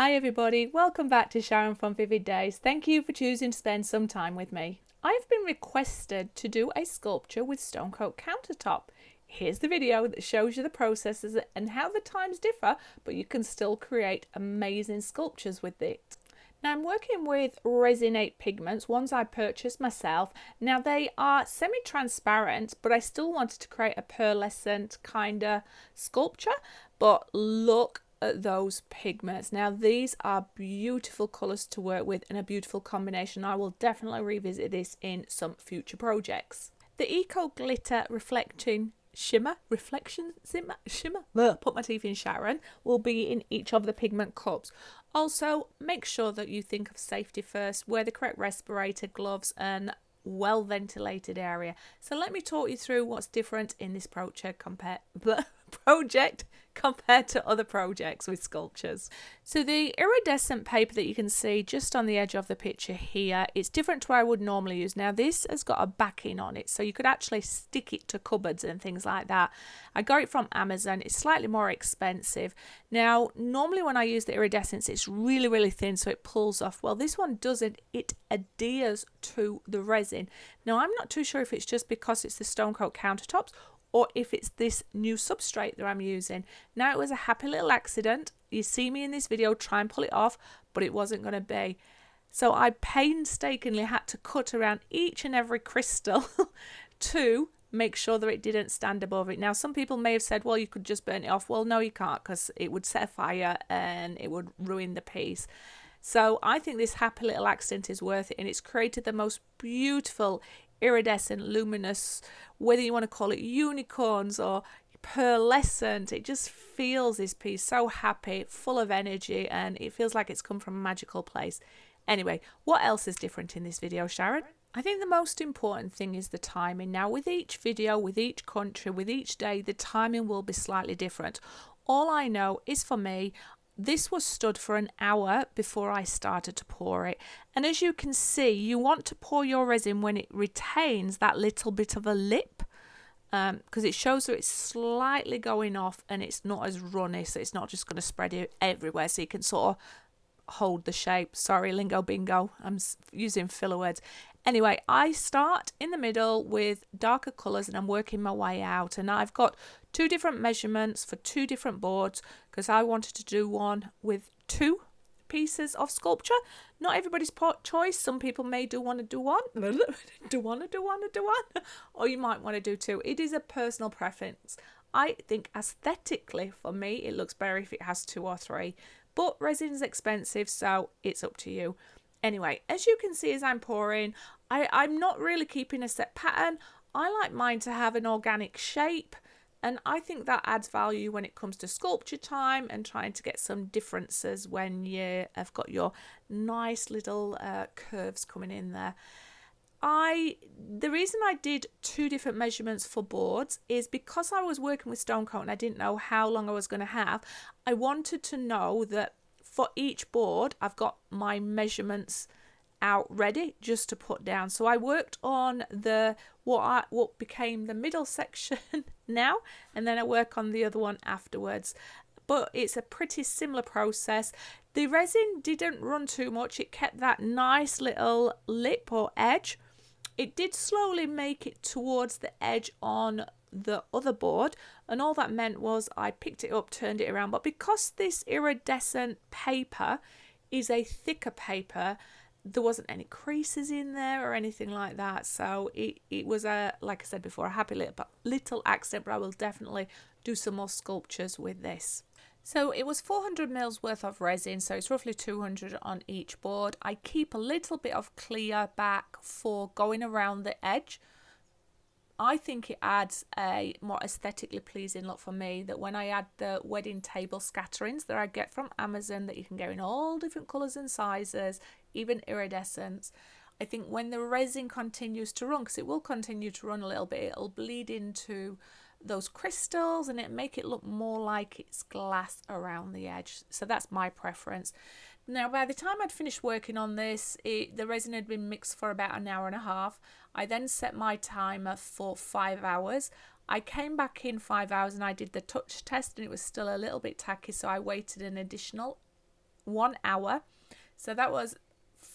Hi everybody, welcome back to Sharon from Vivid Days. Thank you for choosing to spend some time with me. I've been requested to do a sculpture with stone coat countertop. Here's the video that shows you the processes and how the times differ, but you can still create amazing sculptures with it. Now I'm working with Resin pigments, ones I purchased myself. Now they are semi-transparent, but I still wanted to create a pearlescent kind of sculpture. But look at those pigments. Now these are beautiful colors to work with and a beautiful combination. I will definitely revisit this in some future projects. The Eco Glitter Reflecting Shimmer, put my teeth in Sharon, will be in each of the pigment cups. Also, make sure that you think of safety first, wear the correct respirator, gloves and well ventilated area. So let me talk you through what's different in this project compared to other projects with sculptures. So the iridescent paper that you can see just on the edge of the picture here, it's different to what I would normally use. Now this has got a backing on it, so you could actually stick it to cupboards and things like that. I got it from Amazon. It's slightly more expensive. Now normally when I use the iridescence, it's really thin, so it pulls off. Well, this one doesn't. It adheres to the resin. Now I'm not too sure if it's just because it's the stone coat countertops or if it's this new substrate that I'm using. Now it was a happy little accident. You see me in this video try and pull it off, but it wasn't going to be. So I painstakingly had to cut around each and every crystal to make sure that it didn't stand above it. Now some people may have said, well, you could just burn it off. Well, no, you can't, because it would set a fire and it would ruin the piece. So I think this happy little accident is worth it, and it's created the most beautiful iridescent, luminous, whether you want to call it unicorns or pearlescent. It just feels this piece so happy, full of energy, and it feels like it's come from a magical place. Anyway, what else is different in this video, Sharon? I think the most important thing is the timing. Now with each video, with each country, with each day, the timing will be slightly different. All I know is for me, this was stood for an hour before I started to pour it. And as you can see, you want to pour your resin when it retains that little bit of a lip, because it shows that it's slightly going off and it's not as runny, so it's not just going to spread it everywhere, so you can sort of hold the shape. Sorry, lingo bingo, I'm using filler words. Anyway, I start in the middle with darker colours and I'm working my way out, and I've got two different measurements for two different boards because I wanted to do one with two pieces of sculpture. Not everybody's choice. Some people may want to do one or you might want to do two. It is a personal preference. I think aesthetically for me it looks better if it has two or three, but resin is expensive, so it's up to you. Anyway, as you can see as I'm pouring, I'm not really keeping a set pattern. I like mine to have an organic shape, and I think that adds value when it comes to sculpture time and trying to get some differences when you have got your nice little curves coming in there. The reason I did two different measurements for boards is because I was working with stone coat and I didn't know how long I was going to have. I wanted to know that for each board I've got my measurements out ready just to put down. So I worked on the what became the middle section now, and then I work on the other one afterwards. But it's a pretty similar process. The resin didn't run too much. It kept that nice little lip or edge. It did slowly make it towards the edge on the other board, and all that meant was I picked it up, turned it around. But because this iridescent paper is a thicker paper, there wasn't any creases in there or anything like that, so it was a, like I said before, a happy little accident. But I will definitely do some more sculptures with this. So it was 400 mils worth of resin, so it's roughly 200 on each board. I keep a little bit of clear back for going around the edge. I think it adds a more aesthetically pleasing look for me, that when I add the wedding table scatterings that I get from Amazon that you can get in all different colours and sizes, even iridescence, I think when the resin continues to run, because it will continue to run a little bit, it'll bleed into those crystals and it make it look more like it's glass around the edge. So that's my preference. Now by the time I'd finished working on this, the resin had been mixed for about an hour and a half. I then set my timer for 5 hours. I came back in 5 hours and I did the touch test and it was still a little bit tacky, so I waited an additional 1 hour. So that was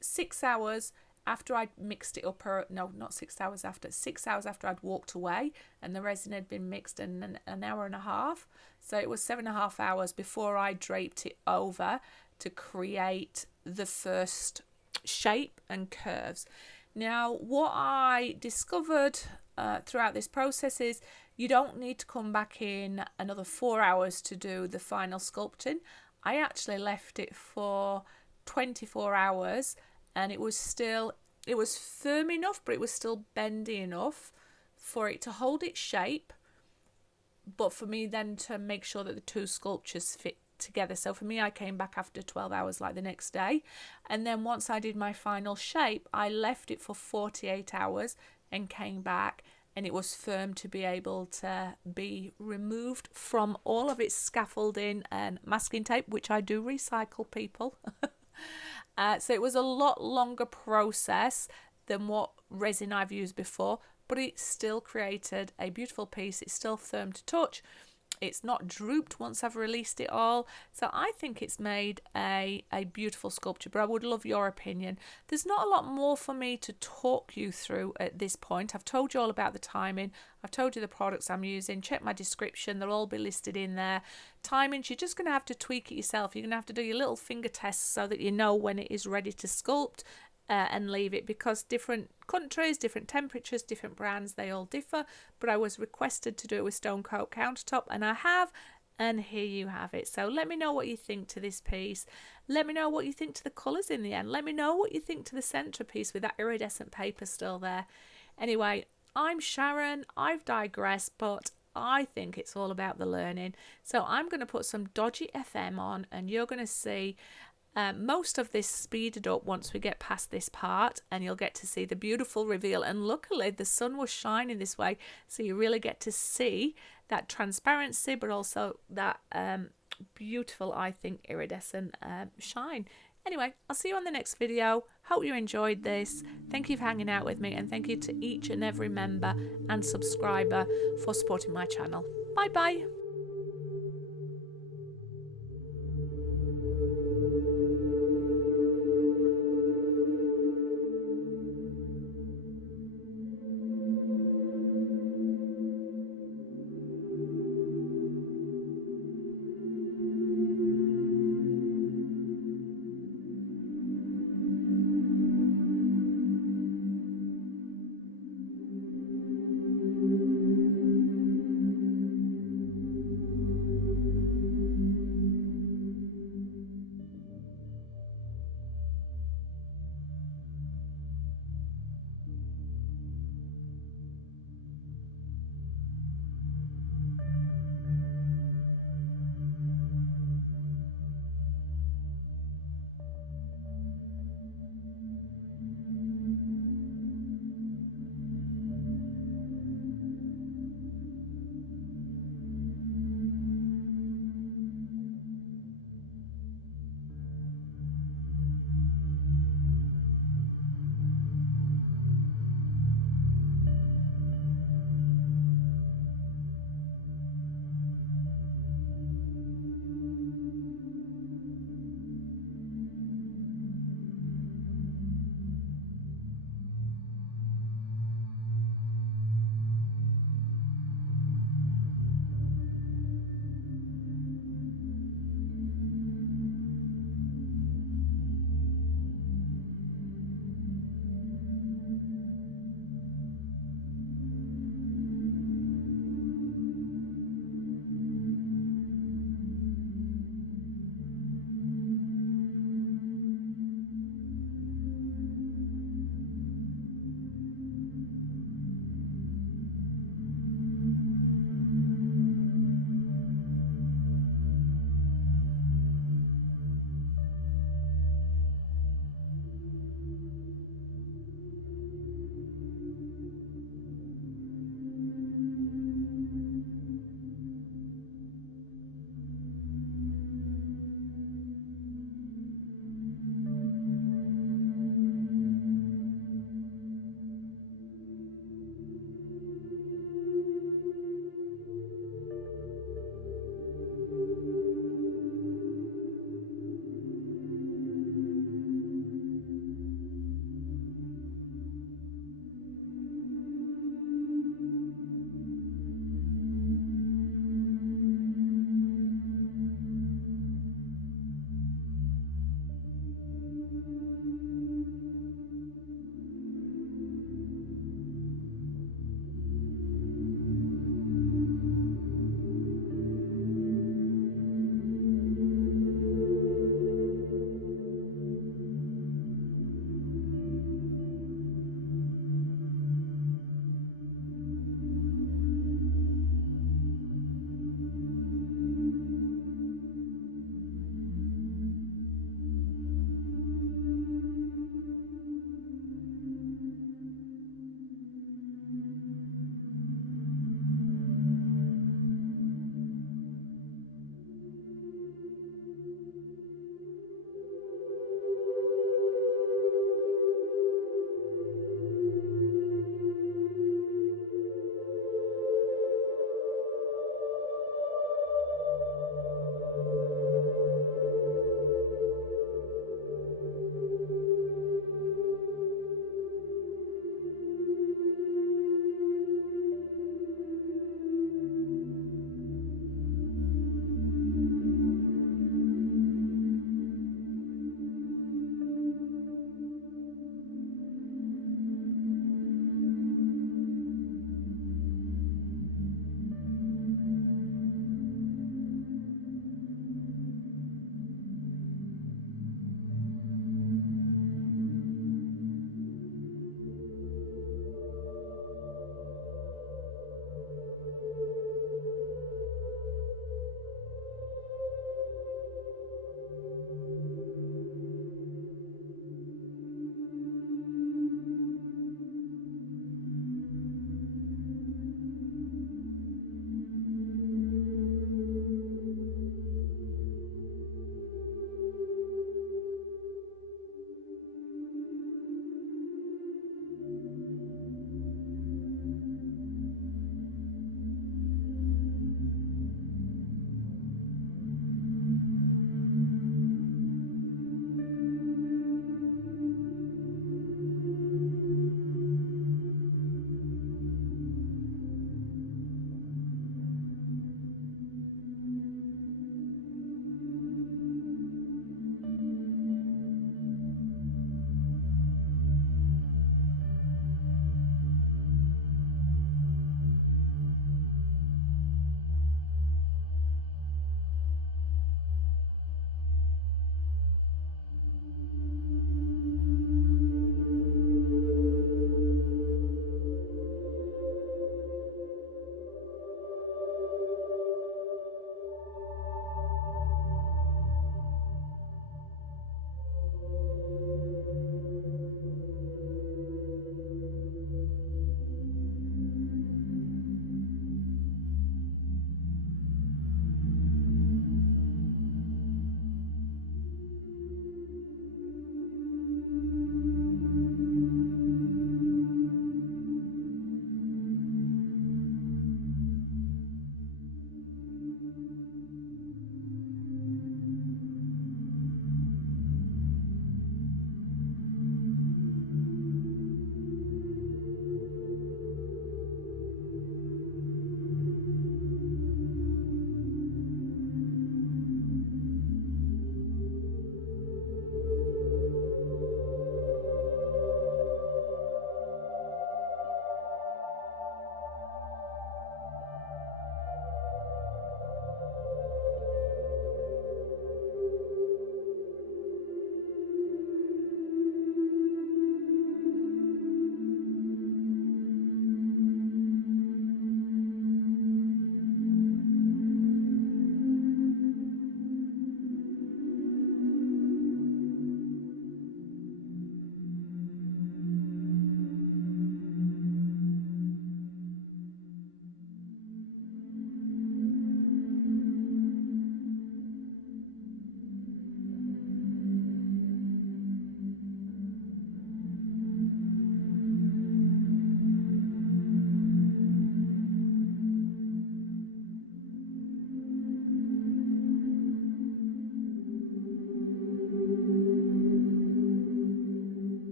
6 hours after I'd mixed it up, or no, not 6 hours after, 6 hours after I'd walked away and the resin had been mixed in an hour and a half. So it was 7.5 hours before I draped it over to create the first shape and curves. Now, what I discovered throughout this process is you don't need to come back in another 4 hours to do the final sculpting. I actually left it for 24 hours and it was firm enough, but it was still bendy enough for it to hold its shape, but for me then to make sure that the two sculptures fit together. So for me, I came back after 12 hours, like the next day, and then once I did my final shape, I left it for 48 hours and came back, and it was firm to be able to be removed from all of its scaffolding and masking tape, which I do recycle, people. So it was a lot longer process than what resin I've used before, but it still created a beautiful piece. It's still firm to touch. It's not drooped once I've released it all. So I think it's made a beautiful sculpture, but I would love your opinion. There's not a lot more for me to talk you through at this point. I've told you all about the timing. I've told you the products I'm using. Check my description. They'll all be listed in there. Timings, you're just going to have to tweak it yourself. You're going to have to do your little finger tests so that you know when it is ready to sculpt. And leave it, because different countries, different temperatures, different brands, they all differ. But I was requested to do it with Stone Coat Countertop, and I have, and here you have it. So let me know what you think to this piece. Let me know what you think to the colours in the end. Let me know what you think to the centrepiece with that iridescent paper still there. Anyway, I'm Sharon. I've digressed, but I think it's all about the learning. So I'm going to put some dodgy FM on, and you're going to see most of this speeded up once we get past this part, and you'll get to see the beautiful reveal. And luckily the sun was shining this way, so you really get to see that transparency, but also that beautiful, I think, iridescent shine. Anyway, I'll see you on the next video. Hope you enjoyed this. Thank you for hanging out with me, and thank you to each and every member and subscriber for supporting my channel. Bye bye.